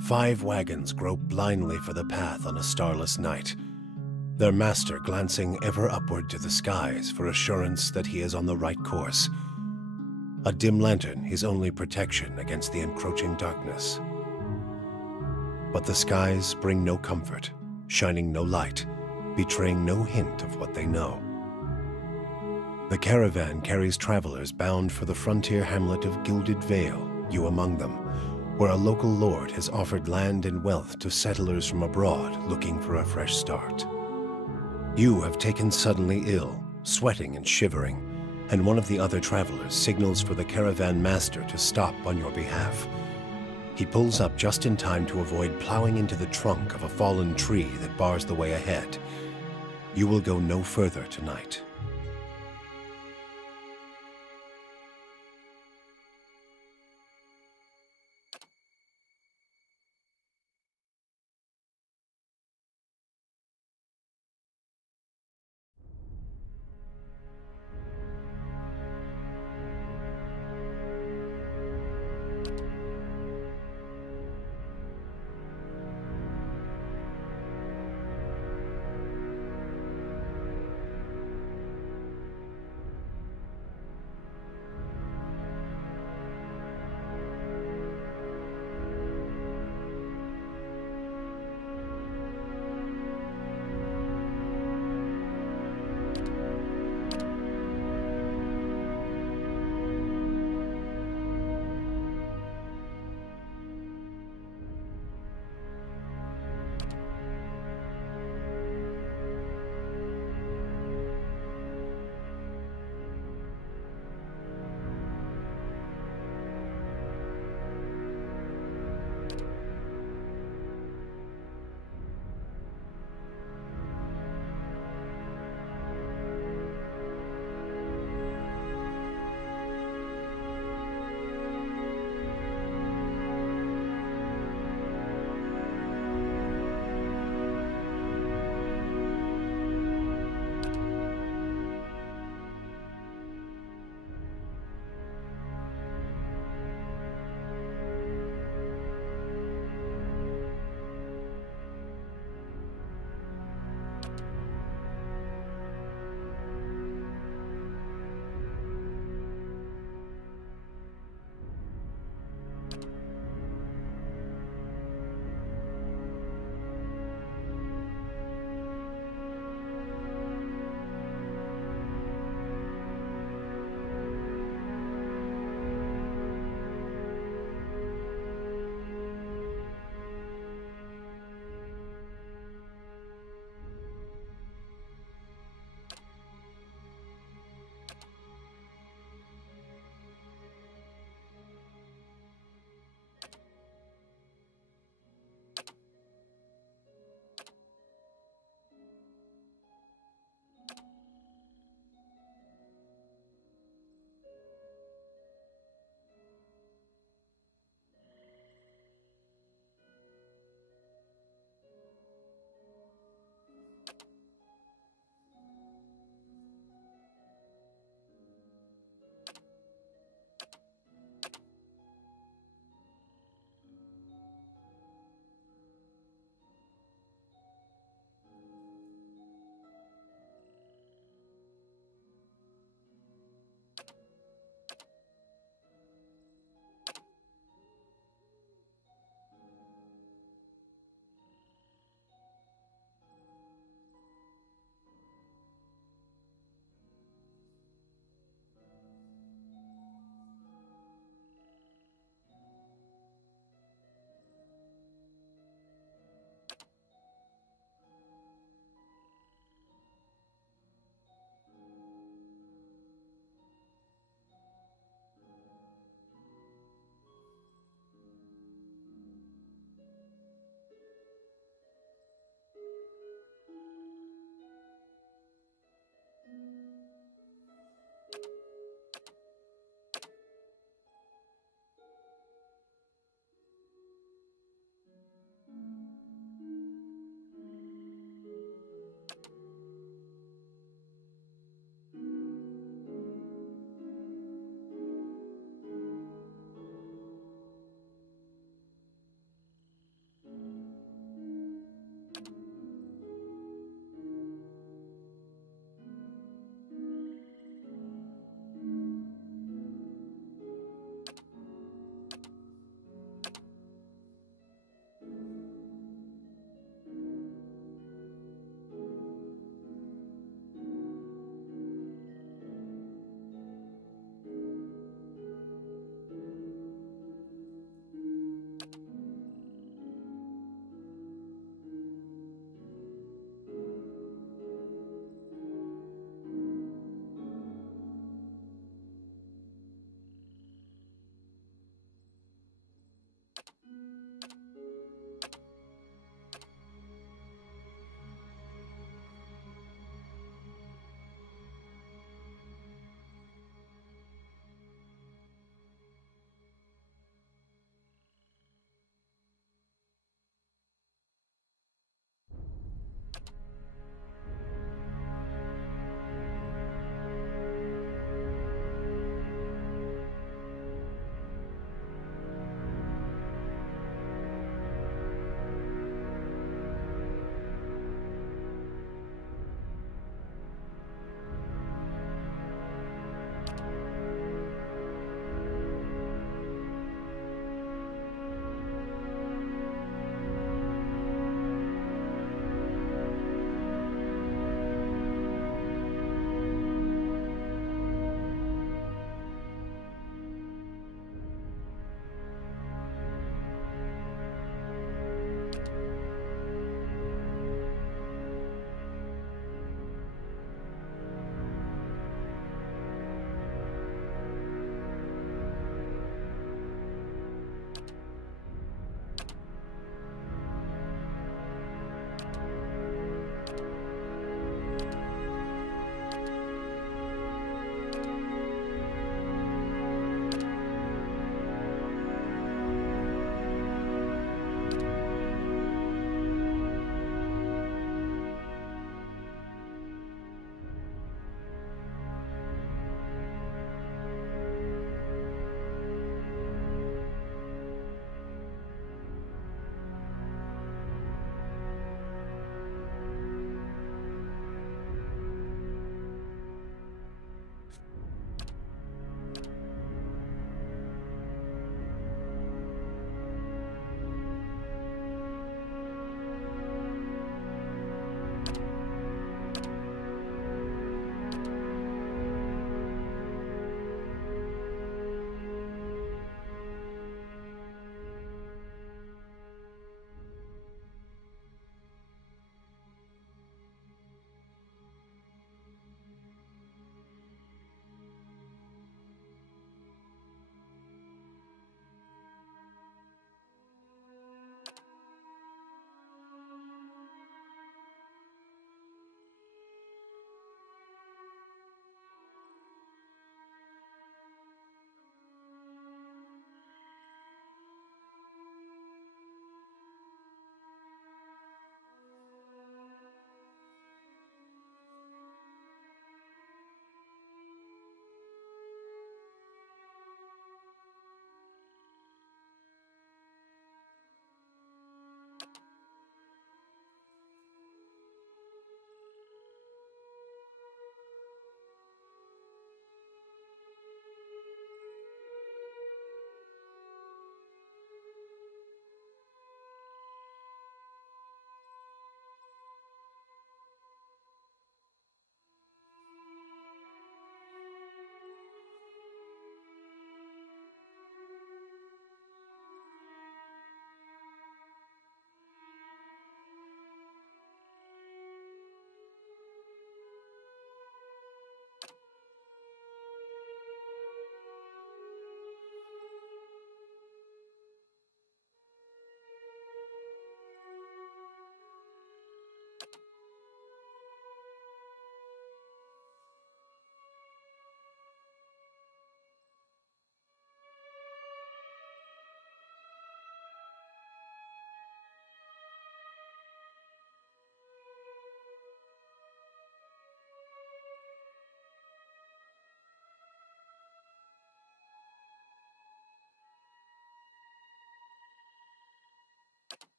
5 wagons grope blindly for the path on a starless night, their master glancing ever upward to the skies for assurance that he is on the right course. A dim lantern his only protection against the encroaching darkness. But the skies bring no comfort, shining no light, betraying no hint of what they know. The caravan carries travelers bound for the frontier hamlet of Gilded Vale, you among them, where a local lord has offered land and wealth to settlers from abroad looking for a fresh start. You have taken suddenly ill, sweating and shivering, and one of the other travelers signals for the caravan master to stop on your behalf. He pulls up just in time to avoid plowing into the trunk of a fallen tree that bars the way ahead. You will go no further tonight.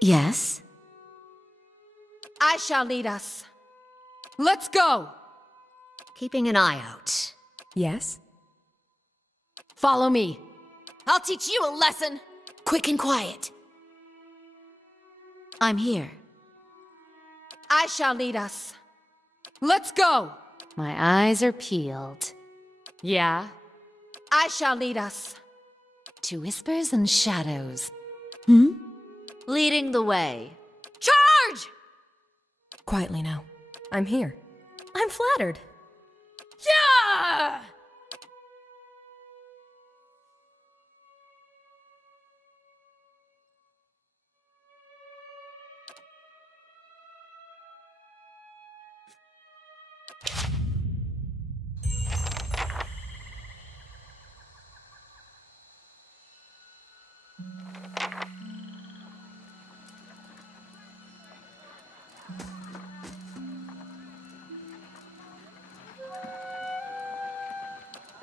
Yes? I shall lead us. Let's go! Keeping an eye out. Yes? Follow me. I'll teach you a lesson! Quick and quiet. I'm here. I shall lead us. Let's go! My eyes are peeled. Yeah? I shall lead us. To whispers and shadows. Leading the way. Charge! Quietly now. I'm here. I'm flattered. Yeah!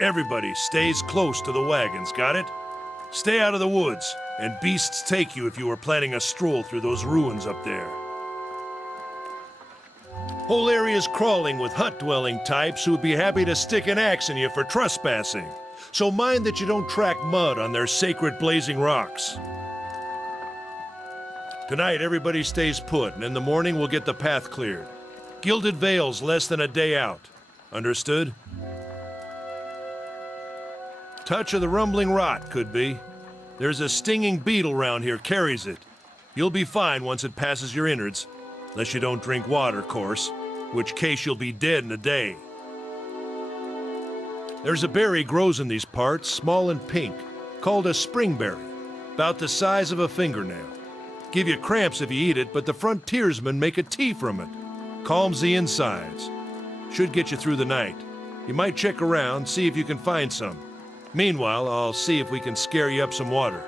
Everybody stays close to the wagons, got it? Stay out of the woods, and beasts take you if you are planning a stroll through those ruins up there. Whole area's crawling with hut-dwelling types who would be happy to stick an axe in you for trespassing. So mind that you don't track mud on their sacred blazing rocks. Tonight, everybody stays put, and in the morning we'll get the path cleared. Gilded Vale's less than a day out. Understood? Touch of the rumbling rot, could be. There's a stinging beetle round here, carries it. You'll be fine once it passes your innards. Unless you don't drink water, course. Which case you'll be dead in a day. There's a berry grows in these parts, small and pink, called a springberry. About the size of a fingernail. Give you cramps if you eat it, but the frontiersmen make a tea from it. Calms the insides. Should get you through the night. You might check around, see if you can find some. Meanwhile, I'll see if we can scare you up some water.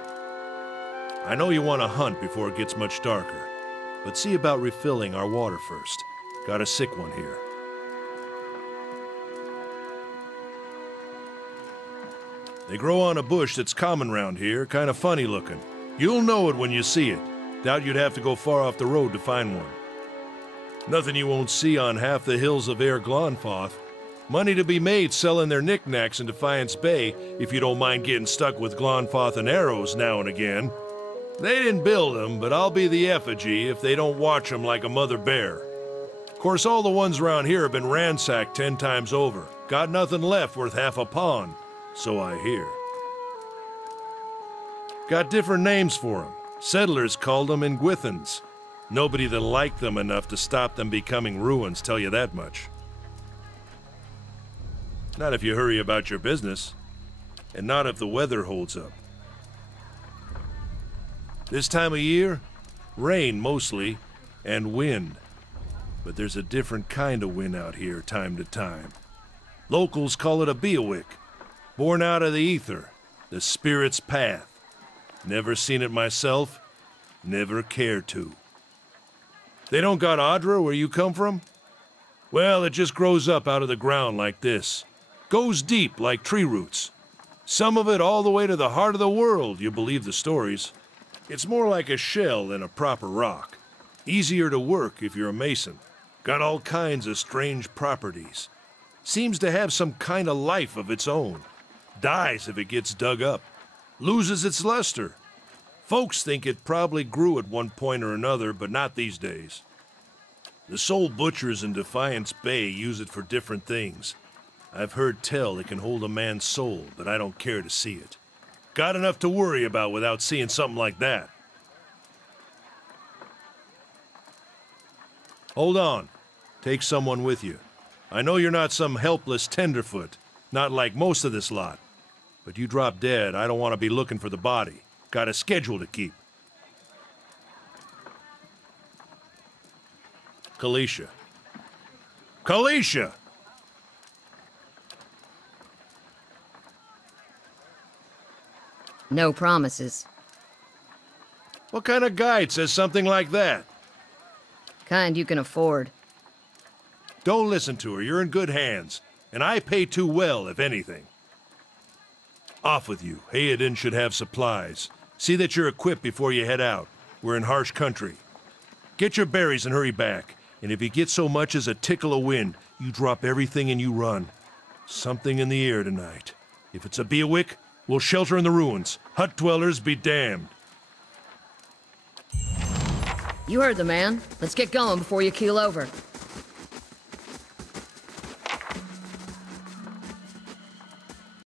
I know you want to hunt before it gets much darker, but see about refilling our water first. Got a sick one here. They grow on a bush that's common round here, kind of funny looking. You'll know it when you see it. Doubt you'd have to go far off the road to find one. Nothing you won't see on half the hills of Air Glonfoth. Money to be made selling their knickknacks in Defiance Bay if you don't mind getting stuck with Glonfoth and arrows now and again. They didn't build them, but I'll be the effigy if they don't watch them like a mother bear. Of course, all the ones around here have been ransacked 10 times over. Got nothing left worth half a pawn, so I hear. Got different names for them. Settlers called them Ingwithans. Nobody that liked them enough to stop them becoming ruins, tell you that much. Not if you hurry about your business, and not if the weather holds up. This time of year, rain mostly, and wind. But there's a different kind of wind out here time to time. Locals call it a Beowick, born out of the ether, the spirit's path. Never seen it myself, never cared to. They don't got Audra where you come from? Well, it just grows up out of the ground like this. Goes deep like tree roots. Some of it all the way to the heart of the world, you believe the stories. It's more like a shell than a proper rock. Easier to work if you're a mason. Got all kinds of strange properties. Seems to have some kind of life of its own. Dies if it gets dug up. Loses its luster. Folks think it probably grew at one point or another, but not these days. The soul butchers in Defiance Bay use it for different things. I've heard tell it can hold a man's soul, but I don't care to see it. Got enough to worry about without seeing something like that. Hold on. Take someone with you. I know you're not some helpless tenderfoot, not like most of this lot. But you drop dead, I don't want to be looking for the body. Got a schedule to keep. Kalisha. Kalisha! No promises. What kind of guide says something like that? Kind you can afford. Don't listen to her. You're in good hands. And I pay too well, if anything. Off with you. Hayden should have supplies. See that you're equipped before you head out. We're in harsh country. Get your berries and hurry back. And if you get so much as a tickle of wind, you drop everything and you run. Something in the air tonight. If it's a Beawick, we'll shelter in the ruins. Hut dwellers be damned. You heard the man. Let's get going before you keel over.